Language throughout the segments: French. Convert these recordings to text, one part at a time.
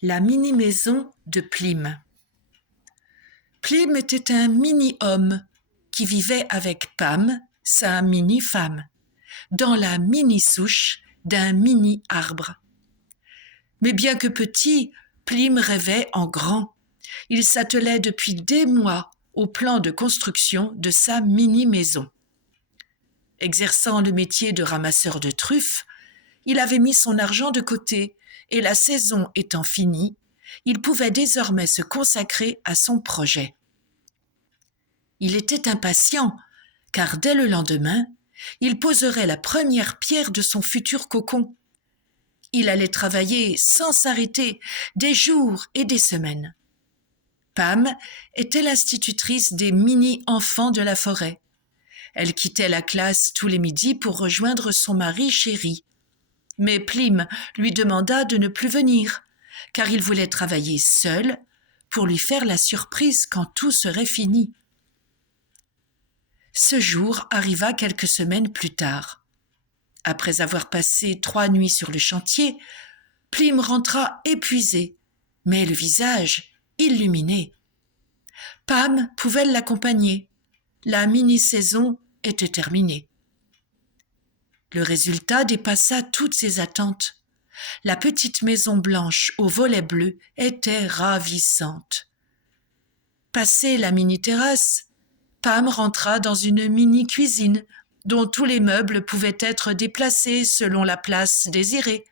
La mini-maison de Plim. Plim était un mini-homme qui vivait avec Pam, sa mini-femme, dans la mini-souche d'un mini-arbre. Mais bien que petit, Plim rêvait en grand. Il s'attelait depuis des mois au plan de construction de sa mini-maison. Exerçant le métier de ramasseur de truffes, il avait mis son argent de côté et la saison étant finie, il pouvait désormais se consacrer à son projet. Il était impatient, car dès le lendemain, il poserait la première pierre de son futur cocon. Il allait travailler sans s'arrêter des jours et des semaines. Pam était l'institutrice des mini-enfants de la forêt. Elle quittait la classe tous les midis pour rejoindre son mari chéri. Mais Plim lui demanda de ne plus venir, car il voulait travailler seul pour lui faire la surprise quand tout serait fini. Ce jour arriva quelques semaines plus tard. Après avoir passé 3 nuits sur le chantier, Plim rentra épuisé, mais le visage illuminé. Pam pouvait l'accompagner. La mini-saison était terminée. Le résultat dépassa toutes ses attentes. La petite maison blanche aux volets bleus était ravissante. Passée la mini-terrasse, Pam rentra dans une mini-cuisine dont tous les meubles pouvaient être déplacés selon la place désirée.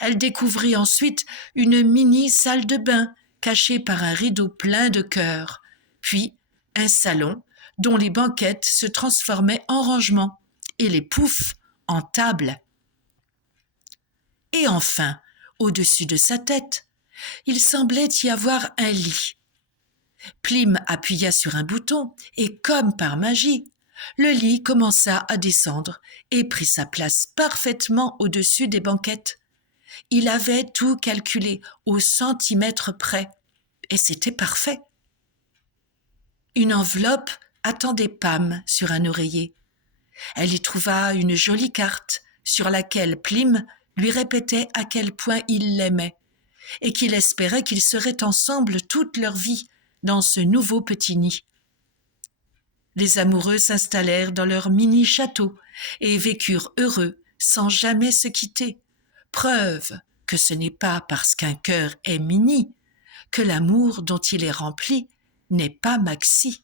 Elle découvrit ensuite une mini-salle de bain cachée par un rideau plein de cœurs, puis un salon dont les banquettes se transformaient en rangements et les poufs en tables. Et enfin, au-dessus de sa tête, il semblait y avoir un lit. Plim appuya sur un bouton et, comme par magie, le lit commença à descendre et prit sa place parfaitement au-dessus des banquettes. Il avait tout calculé au centimètre près, et c'était parfait. Une enveloppe attendait Pam sur un oreiller. Elle y trouva une jolie carte sur laquelle Plim lui répétait à quel point il l'aimait et qu'il espérait qu'ils seraient ensemble toute leur vie dans ce nouveau petit nid. Les amoureux s'installèrent dans leur mini-château et vécurent heureux sans jamais se quitter. Preuve que ce n'est pas parce qu'un cœur est mini que l'amour dont il est rempli n'est pas maxi.